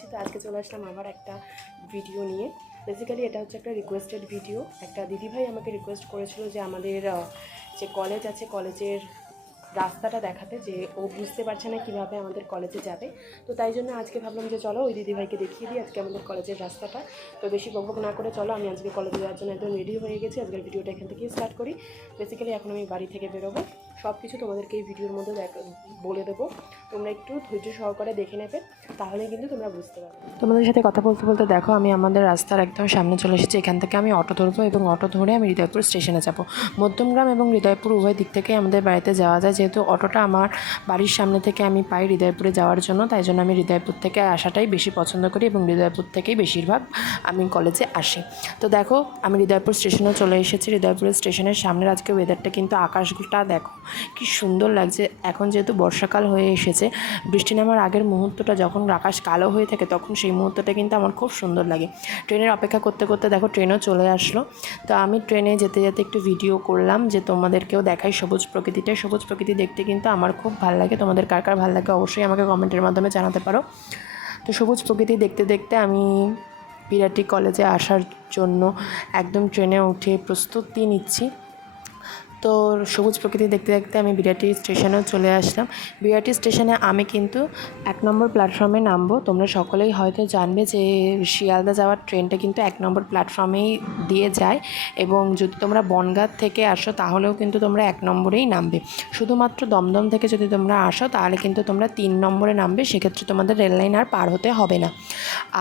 আছি তো, আজকে চলে আসলাম আবার একটা ভিডিও নিয়ে। বেসিক্যালি এটা হচ্ছে একটা রিকোয়েস্টেড ভিডিও একটা দিদিভাই আমাকে রিকোয়েস্ট করেছিল যে আমাদের যে কলেজ আছে কলেজের রাস্তাটা দেখাতে যে ও বুঝতে পারছে না কীভাবে আমাদের কলেজে যাবে। তো তাই জন্য আজকে ভাবলাম যে চলো ওই দিদিভাইকে দেখিয়ে দিই আজকে আমাদের কলেজের রাস্তাটা। তো বেশি বকবক না করে চলো, আমি আজকে কলেজে যাওয়ার জন্য একদম রেডি হয়ে গেছি। আজকের ভিডিওটা এখান থেকেই স্টার্ট করি। বেসিক্যালি এখন আমি বাড়ি থেকে বেরোবো। সব কিছু তোমাদেরকে এই ভিডিওর মধ্যে বলে দেবো। তোমরা একটু ধৈর্য সহকারে দেখে নেবে, তাহলে কিন্তু তোমরা বুঝতে পারবে। তোমাদের সাথে কথা বলতে বলতে দেখো, আমি আমাদের রাস্তার একদম সামনে চলে এসেছি। এখান থেকে আমি অটো ধরবো এবং অটো ধরে আমি হৃদয়পুর স্টেশনে যাব। মধ্যমগ্রাম এবং হৃদয়পুর উভয় দিক থেকে আমাদের বাড়িতে যাওয়া যায়। যেহেতু অটোটা আমার বাড়ির সামনে থেকে আমি পাই হৃদয়পুরে যাওয়ার জন্য, তাই জন্য আমি হৃদয়পুর থেকে আসাটাই বেশি পছন্দ করি এবং হৃদয়পুর থেকেই বেশিরভাগ আমি কলেজে আসি। তো দেখো, আমি হৃদয়পুর স্টেশনে চলে এসেছি। হৃদয়পুর স্টেশনের সামনের আজকে ওয়েদারটা কিন্তু আকাশটা দেখো, কি সুন্দর লাগছে। এখন যেহেতু বর্ষাকাল হয়ে এসেছে, বৃষ্টি নামার আগের মুহূর্তটা যখন আকাশ কালো হয়ে থাকে, তখন সেই মুহূর্তটা কিন্তু আমার খুব সুন্দর লাগে। ট্রেনের অপেক্ষা করতে করতে দেখো, ট্রেনও চলে আসলো। তো আমি ট্রেনে যেতে যেতে একটু ভিডিও করলাম যে তোমাদেরকেও দেখাই সবুজ প্রকৃতিটা। সবুজ প্রকৃতি দেখতে কিন্তু আমার খুব ভালো লাগে। তোমাদের কার কার ভালো লাগে অবশ্যই আমাকে কমেন্টের মাধ্যমে জানাতে পারো। তো সবুজ প্রকৃতি দেখতে দেখতে আমি বিরাটি কলেজে আসার জন্য একদম ট্রেনে উঠে প্রস্তুতি নিচ্ছি। তো সবুজ প্রকৃতি দেখতে দেখতে আমি বিরাটি স্টেশনেও চলে আসলাম। বিরাটি স্টেশনে আমি কিন্তু এক নম্বর প্ল্যাটফর্মে নামবো। তোমরা সকলেই হয়তো জানবে যে শিয়ালদা যাওয়ার ট্রেনটা কিন্তু এক নম্বর প্ল্যাটফর্মেই দিয়ে যায় এবং যদি তোমরা বনগাঁ থেকে আসো তাহলেও কিন্তু তোমরা এক নম্বরেই নামবে। শুধুমাত্র দমদম থেকে যদি তোমরা আসো তাহলে কিন্তু তোমরা তিন নম্বরে নামবে। সেক্ষেত্রে তোমাদের রেল লাইন আর পার হতে হবে না।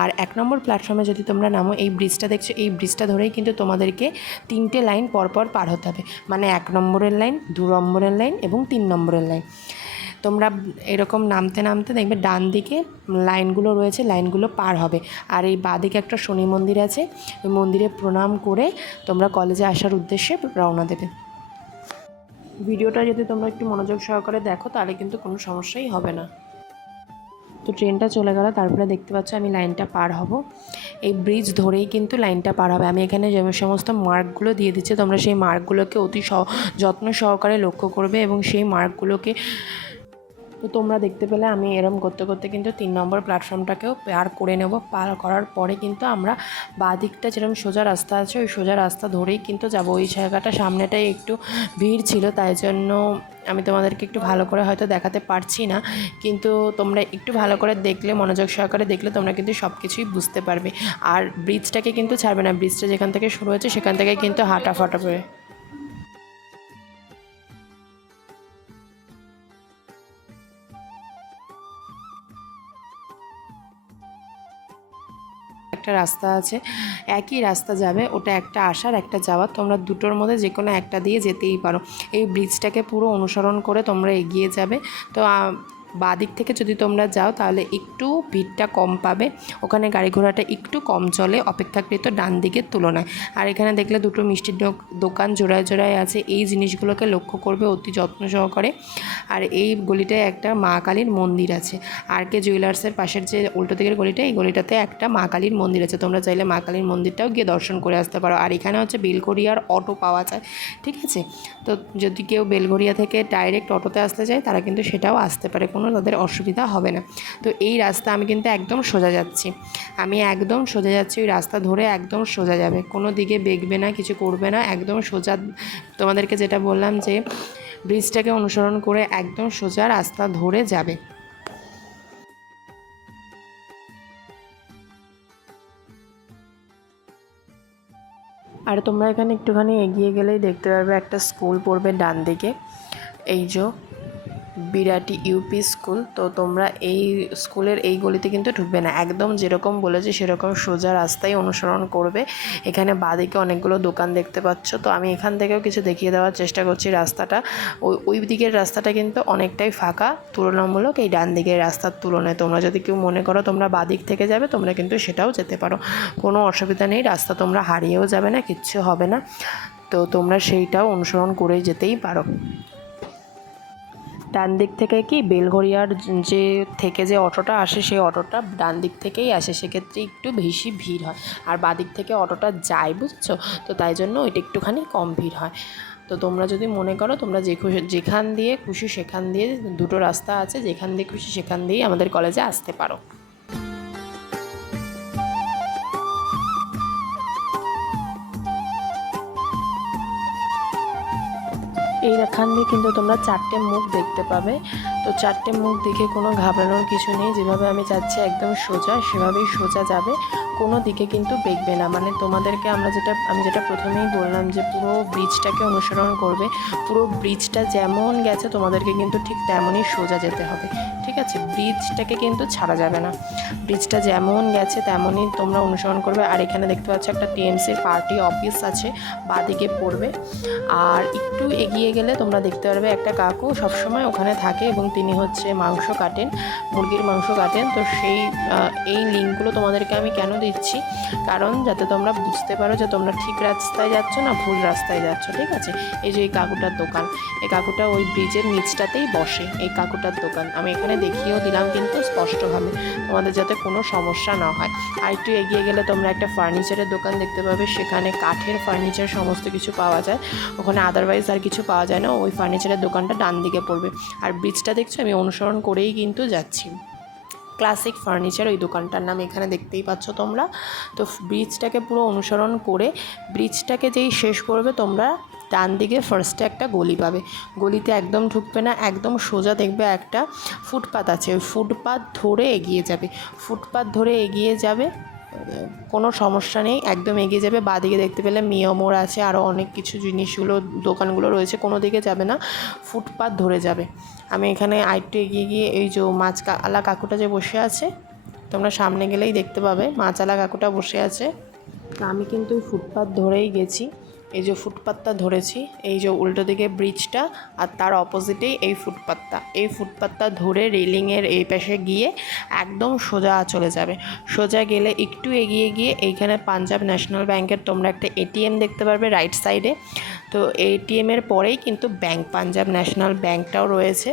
আর এক নম্বর প্ল্যাটফর্মে যদি তোমরা নামো, এই ব্রিজটা দেখছ, এই ব্রিজটা ধরেই কিন্তু তোমাদেরকে তিনটে লাইন পরপর পার হতে হবে। মানে এক নম্বরের লাইন দু নম্বরের লাইন এবং তিন নম্বরের লাইন তোমরা এরকম নামতে নামতে দেখবে ডান দিকে লাইনগুলো রয়েছে লাইনগুলো পার হবে। আর এই বাঁদিকে একটা শনি মন্দির আছে, ওই মন্দিরে প্রণাম করে তোমরা কলেজে আসার উদ্দেশ্যে রওনা দেবে। ভিডিওটা যদি তোমরা একটু মনোযোগ সহকারে দেখো, তাহলে কিন্তু কোনো সমস্যাই হবে না। তো ট্রেনটা চলে গেল, তারপরে দেখতে পাচ্ছ আমি লাইনটা পার হব। এই ব্রিজ ধরেই কিন্তু লাইনটা পার হবে। আমি এখানে যে সমস্ত মার্কগুলো দিয়ে দিচ্ছি, তোমরা সেই মার্কগুলোকে অতি স যত্ন সহকারে লক্ষ্য করবে এবং সেই মার্কগুলোকে তো তোমরা দেখতে পেলে আমি এরম করতে করতে কিন্তু তিন নম্বর প্ল্যাটফর্মটাকেও পার করে নেব। পার করার পরে কিন্তু আমরা বাঁ দিকটা যেরকম সোজা রাস্তা আছে, ওই সোজা রাস্তা ধরেই কিন্তু যাব। ওই জায়গাটা সামনেটাই একটু ভিড় ছিল, তাই জন্য আমি তোমাদেরকে একটু ভালো করে হয়তো দেখাতে পারছি না। কিন্তু তোমরা একটু ভালো করে দেখলে, মনোযোগ সহকারে দেখলে তোমরা কিন্তু সব কিছুই বুঝতে পারবে। আর ব্রিজটাকে কিন্তু ছাড়বে না। ব্রিজটা যেখান থেকে শুরু হয়েছে, সেখান থেকে কিন্তু হাঁটা ফাটা করে। একটা রাস্তা আছে, একই রাস্তা যাবে, ওটা একটা আসার, একটা যাওয়ার, তোমরা দুটোর মধ্যে যে কোনো একটা দিয়ে যেতেই পারো। এই ব্রিজটাকে পুরো অনুসরণ করে তোমরা এগিয়ে যাবে। তো আহ, বাদিক থেকে যদি তোমরা যাও তাহলে একটু ভিড়টা কম পাবে। ওখানে গাড়ি ঘোড়াটা একটু কম চলে অপেক্ষাকৃত ডান দিকের তুলনায়। আর এখানে দেখলে দুটো মিষ্টির দোকান জোড়ায় জোড়ায় আছে। এই জিনিসগুলোকে লক্ষ্য করবে অতি যত্ন সহকারে। আর এই গলিটায় একটা মা কালীর মন্দির আছে। আর কে জুয়েলার্সের পাশের যে উল্টো দিকের গলিটা এই গলিটাতে একটা মা কালীর মন্দির আছে। তোমরা চাইলে মা কালীর মন্দিরটাও গিয়ে দর্শন করে আসতে পারো। আর এখানে হচ্ছে বেলঘরিয়ার অটো পাওয়া যায় ঠিক আছে? তো যদি কেউ বেলঘরিয়া থেকে ডাইরেক্ট অটোতে আসতে চায় তারা কিন্তু সেটাও আসতে পারে। কোনো তাদের অসুবিধা হবে না। তো এই রাস্তা আমি কিন্তু একদম সোজা যাচ্ছি। আমি একদম সোজা যাচ্ছি, ওই রাস্তা ধরে একদম সোজা যাবে। কোনো দিকে বেগবে না, কিছু করবে না, একদম সোজা। তোমাদেরকে যেটা বললাম যে, ব্রিজটাকে অনুসরণ করে একদম সোজা রাস্তা ধরে যাবে। আর তোমরা এখানে একটুখানি এগিয়ে গেলেই দেখতে পারবে, একটা স্কুল পড়বে ডান দিকে। এই যে বিরাটি ইউপি স্কুল, তো তোমরা এই স্কুলের এই গলিতে কিন্তু ঢুকবে না। একদম যেরকম বলেছে সেরকম সোজা রাস্তাই অনুসরণ করবে। এখানে বাদিকে অনেকগুলো দোকান দেখতে পাচ্ছ। তো আমি এখান থেকেও কিছু দেখিয়ে দেওয়ার চেষ্টা করছি রাস্তাটা। ওই ওই দিকের রাস্তাটা কিন্তু অনেকটাই ফাঁকা। তুলনামূলক এই ডান দিকের রাস্তার তুলনায় তোমরা যদি কেউ মনে করো তোমরা বাদিক থেকে যাবে, তোমরা কিন্তু সেটাও যেতে পারো। কোনো অসুবিধা নেই, রাস্তা তোমরা হারিয়েও যাবে না, কিচ্ছু হবে না। তো তোমরা সেইটাও অনুসরণ করে যেতেই পারো। ডান দিক থেকে কি বেলঘরিয়ার যে থেকে যে অটোটা আসে, সেই অটোটা ডান দিক থেকেই আসে। সেক্ষেত্রে একটু বেশি ভিড় হয়। আর বাদিক থেকে অটোটা যায়, বুঝছ? তো তাই জন্য ওইটা একটুখানি কম ভিড় হয়। তো তোমরা যদি মনে করো, তোমরা যে খুশি, যেখান দিয়ে খুশি সেখান দিয়ে দুটো রাস্তা আছে। যেখান দিয়ে খুশি সেখান দিয়েই আমাদের কলেজে আসতে পারো। এইখান দিয়ে কিন্তু তোমরা চারটে মুখ দেখতে পাবে। তো চারটে মুখ দেখে কোনো ঘাবড়ানোর কিছু নেই। যেভাবে আমি চাচ্ছি একদম সোজা, সেভাবেই সোজা যাবে। কোনো দিকে কিন্তু বেঁকবে না। মানে তোমাদেরকে আমরা যেটা, আমি যেটা প্রথমেই বললাম যে পুরো ব্রিজটাকে অনুসরণ করবে। পুরো ব্রিজটা যেমন গেছে তোমাদেরকে কিন্তু ঠিক তেমনই সোজা যেতে হবে। ঠিক আছে? ব্রিজটাকে কিন্তু ছাড়া যাবে না। ব্রিজটা যেমন গেছে তেমনই তোমরা অনুসরণ করবে। আর এখানে দেখতে পাচ্ছ একটা টিএমসির পার্টি অফিস আছে, বাদিকে পড়বে। আর একটু এগিয়ে গেলে তোমরা দেখতে পারবে একটা কাকু সবসময় ওখানে থাকে এবং তিনি হচ্ছে মাংস কাটেন, মুরগির মাংস কাটেন। তো সেই এই লিঙ্কগুলো তোমাদেরকে আমি কেন দিচ্ছি। কারণ যাতে তোমরা বুঝতে পারো যে তোমরা ঠিক রাস্তায় যাচ্ছ না ভুল রাস্তায় যাচ্ছ, ঠিক আছে? এই যে এই কাকুটার দোকান। এই কাকুটা ওই ব্রিজের নিচটাতেই বসে, এই কাকুটার দোকান। আমি এখানে দেখিয়েও দিলাম কিন্তু স্পষ্টভাবে তোমাদের যাতে কোনো সমস্যা না হয়। আর একটু এগিয়ে গেলে তোমরা একটা ফার্নিচারের দোকান দেখতে পাবে, সেখানে কাঠের ফার্নিচার সমস্ত কিছু পাওয়া যায়। ওখানে আদারওয়াইজ আর কিছু পাওয়া যায় না, ওই ফার্নিচারের দোকানটা ডান দিকে পড়বে। আর ব্রিজটা দেখছ, আমি অনুসরণ করেই কিন্তু যাচ্ছি। ক্লাসিক ফার্নিচার ওই দোকানটার নাম এখানে দেখতেই পাচ্ছ তোমরা। তো ব্রিজটাকে পুরো অনুসরণ করে ব্রিজটাকে যেই শেষ করবে তোমরা ডান দিকে ফার্স্টে একটা গলি পাবে। গলিতে একদম ঢুকবে না, একদম সোজা দেখবে একটা ফুটপাত আছে। ওই ফুটপাথ ধরে এগিয়ে যাবে। ফুটপাত ধরে এগিয়ে যাবে কোনো সমস্যা নেই, একদম এগিয়ে যাবে। বাদিকে দেখতে পেলে মিয়মোর আছে আরও অনেক কিছু জিনিসগুলো, দোকানগুলো রয়েছে, কোনো দিকে যাবে না ফুটপাথ ধরে যাবে। আমি এখানে আরেকটু এগিয়ে গিয়ে এই যে মাছ আলা কাকুটা যে বসে আছে, তোমরা সামনে গেলেই দেখতে পাবে, মাছ আলা কাকুটা বসে আছে। আমি কিন্তু ফুটপাথ ধরেই গেছি। এই যে ফুটপাতটা ধরেছি, এই যে উল্টো দিকে ব্রিজটা আর তার অপোজিটেই এই ফুটপাতটা। এই ফুটপাতটা ধরে রেলিংয়ের এই পাশে গিয়ে একদম সোজা চলে যাবে। সোজা গেলে একটু এগিয়ে গিয়ে এইখানে পাঞ্জাব ন্যাশনাল ব্যাংকের তোমরা একটা এটিএম দেখতে পারবে রাইট সাইডে তো এটিএমের পরেই কিন্তু ব্যাংক, পাঞ্জাব ন্যাশনাল ব্যাংকটাও রয়েছে।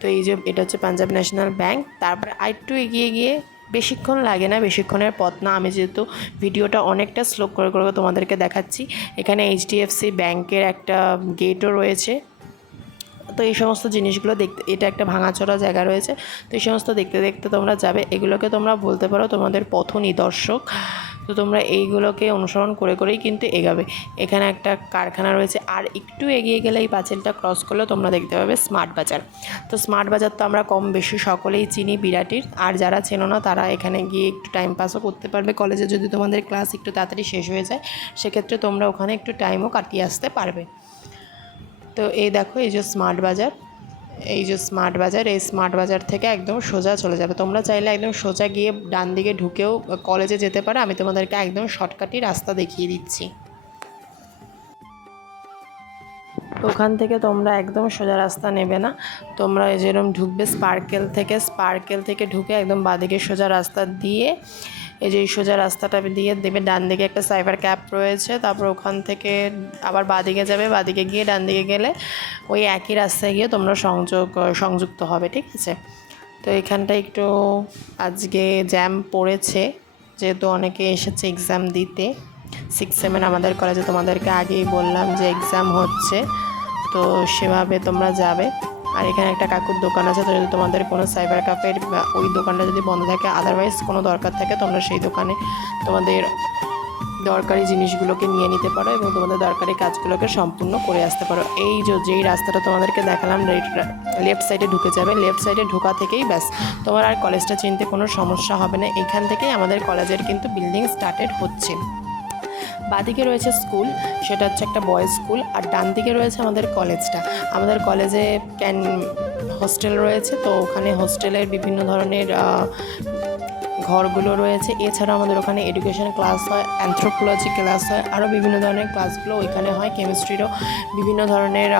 তো এই যে এটা হচ্ছে পাঞ্জাব ন্যাশনাল ব্যাংক। তারপরে আরেকটু এগিয়ে গিয়ে বেশিক্ষণ লাগে না, বেশিক্ষণের পথ না। আমি যেহেতু ভিডিওটা অনেকটা স্লো করে করে তোমাদেরকে দেখাচ্ছি। এখানে এইচডিএফসি ব্যাংকের একটা গেটও রয়েছে। তো এই সমস্ত জিনিসগুলো দেখতে, এটা একটা ভাঙাচোরা জায়গা রয়েছে। তো এই সমস্ত দেখতে দেখতে তোমরা যাবে। এগুলোকে তোমরা বলতে পারো তোমাদের পথ নিদর্শক। তো তোমরা এইগুলোকে অনুসরণ করে, করেই কিন্তু এগাবে। এখানে একটা কারখানা রয়েছে। আর একটু এগিয়ে গেলে এই পাঁচিলটা ক্রস করলে তোমরা দেখতে পাবে স্মার্ট বাজার। তো স্মার্ট বাজার তো আমরা কম বেশি সকলেই চিনি বিরাটির। আর যারা চেনো না, তারা এখানে গিয়ে একটু টাইম পাসও করতে পারবে। কলেজে যদি তোমাদের ক্লাস একটু তাড়াতাড়ি শেষ হয়ে যায়, সেক্ষেত্রে তোমরা ওখানে একটু টাইমও কাটিয়ে আসতে পারবে। তো এই দেখো, এই যে স্মার্ট বাজার এই যে স্মার্ট বাজার এই স্মার্ট বাজার থেকে একদম সোজা চলে যাবে। তোমরা চাইলে একদম সোজা গিয়ে ডান দিকে ঢুকেও কলেজে যেতে পারো। আমি তোমাদেরকে একদম শর্টকাটই রাস্তা দেখিয়ে দিচ্ছি। ওখান থেকে তোমরা একদম সোজা রাস্তা নেবে না। তোমরা যেরকম ঢুকবে স্পার্কেল থেকে। স্পার্কেল থেকে ঢুকে একদম বাদিকে সোজা রাস্তা দিয়ে এই যে সোজা রাস্তাটা দিয়ে দেবে, ডান দিকে একটা সাইবার ক্যাপ রয়েছে, তারপর ওখান থেকে আবার বাদিকে যাবে, বাদিকে গিয়ে ডান দিকে গেলে ওই একই রাস্তায় গিয়ে তোমরা সংযোগ, সংযুক্ত হবে, ঠিক আছে? তো এখানটা একটু আজকে জ্যাম পড়েছে, যেহেতু অনেকে এসেছে এক্সাম দিতে। সিক্স সেভেন আমাদের কলেজে তোমাদেরকে আগেই বললাম যে এক্সাম হচ্ছে, তো সেভাবে তোমরা যাবে। আর এখানে একটা কাকুর দোকান আছে, তো যদি তোমাদের কোনো সাইবার ক্যাফের ওই দোকানটা যদি বন্ধ থাকে আদারওয়াইজ কোনো দরকার থাকে, তোমরা সেই দোকানে তোমাদের দরকারি জিনিসগুলোকে নিয়ে নিতে পারো এবং তোমাদের দরকারি কাজগুলোকে সম্পূর্ণ করে আসতে পারো। এই যে, যেই রাস্তাটা তোমাদেরকে দেখালাম লেফট সাইডে ঢুকে যাবে। লেফট সাইডে ঢোকা থেকেই ব্যাস, তোমার আর কলেজটা চিনতে কোনো সমস্যা হবে না। এখান থেকেই আমাদের কলেজের কিন্তু বিল্ডিং স্টার্টেড হচ্ছে। বাদিকে রয়েছে স্কুল, সেটা হচ্ছে একটা বয়েজ স্কুল আর ডান দিকে রয়েছে আমাদের কলেজটা। আমাদের কলেজে ক্যান হোস্টেল রয়েছে, তো ওখানে হোস্টেলের বিভিন্ন ধরনের ঘরগুলো রয়েছে। এছাড়া আমাদের ওখানে এডুকেশন ক্লাস হয় অ্যান্থ্রোপোলজি ক্লাস হয়, আরও বিভিন্ন ধরনের ক্লাসগুলো ওইখানে হয় কেমিস্ট্রিরও বিভিন্ন ধরনের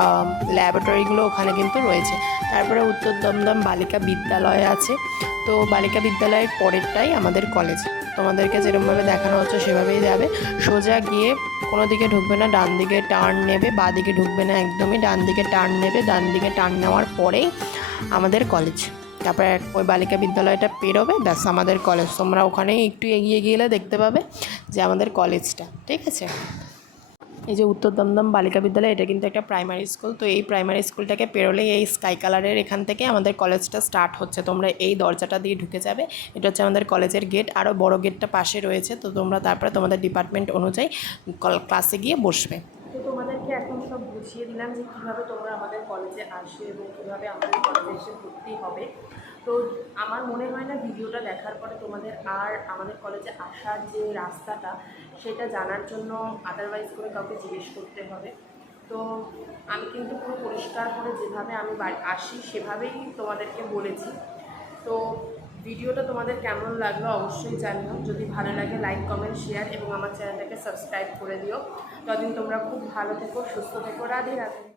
ল্যাবরেটরিগুলো ওখানে কিন্তু রয়েছে। তারপরে উত্তর দমদম বালিকা বিদ্যালয় আছে, তো বালিকা বিদ্যালয়ের পরেরটাই আমাদের কলেজ। তোমাদেরকে যেরকমভাবে দেখানো হচ্ছে, সেভাবেই যাবে। সোজা গিয়ে কোনো দিকে ঢুকবে না ডান দিকে টার্ন নেবে বা দিকে ঢুকবে না একদমই ডান দিকে টার্ন নেবে ডান দিকে টার্ন নেওয়ার পরেই আমাদের কলেজ তারপরে ওই বালিকা বিদ্যালয়টা পেরোবে, ব্যাস আমাদের কলেজ তোমরা ওখানেই একটু এগিয়ে গেলে দেখতে পাবে যে আমাদের কলেজটা ঠিক আছে? এই যে উত্তর দমদম বালিকা বিদ্যালয়, এটা কিন্তু একটা প্রাইমারি স্কুল তো এই প্রাইমারি স্কুলটাকে পেরোলেই এই স্কাই কালারের এখান থেকে আমাদের কলেজটা স্টার্ট হচ্ছে। তোমরা এই দরজাটা দিয়ে ঢুকে যাবে। এটা হচ্ছে আমাদের কলেজের গেট আরও বড় গেটটা পাশে রয়েছে, তো তোমরা তারপরে তোমাদের ডিপার্টমেন্ট অনুযায়ী কল- ক্লাসে গিয়ে বসবে। তোমাদেরকে এখন সব বুঝিয়ে দিলাম যে কীভাবে তোমরা আমাদের কলেজে আসবে এবং কীভাবে আমাদের কলেজে এসে ভর্তি হবে। তো আমার মনে হয় না ভিডিওটা দেখার পরে তোমাদের আর আমাদের কলেজে আসার যে রাস্তাটা, সেটা জানার জন্য আদারওয়াইজ করে কাউকে জিজ্ঞেস করতে হবে। তো আমি কিন্তু পুরো পরিষ্কার করে যেভাবে আমি আসি, সেভাবেই তোমাদেরকে বলেছি। তো ভিডিওটা তোমাদের কেমন লাগল অবশ্যই জানিও। যদি ভালো লাগে লাইক কমেন্ট শেয়ার এবং আমার চ্যানেলটাকে সাবস্ক্রাইব করে দিও। ততদিন তোমরা খুব ভালো থেকো, সুস্থ থেকো, রাধে রাধে।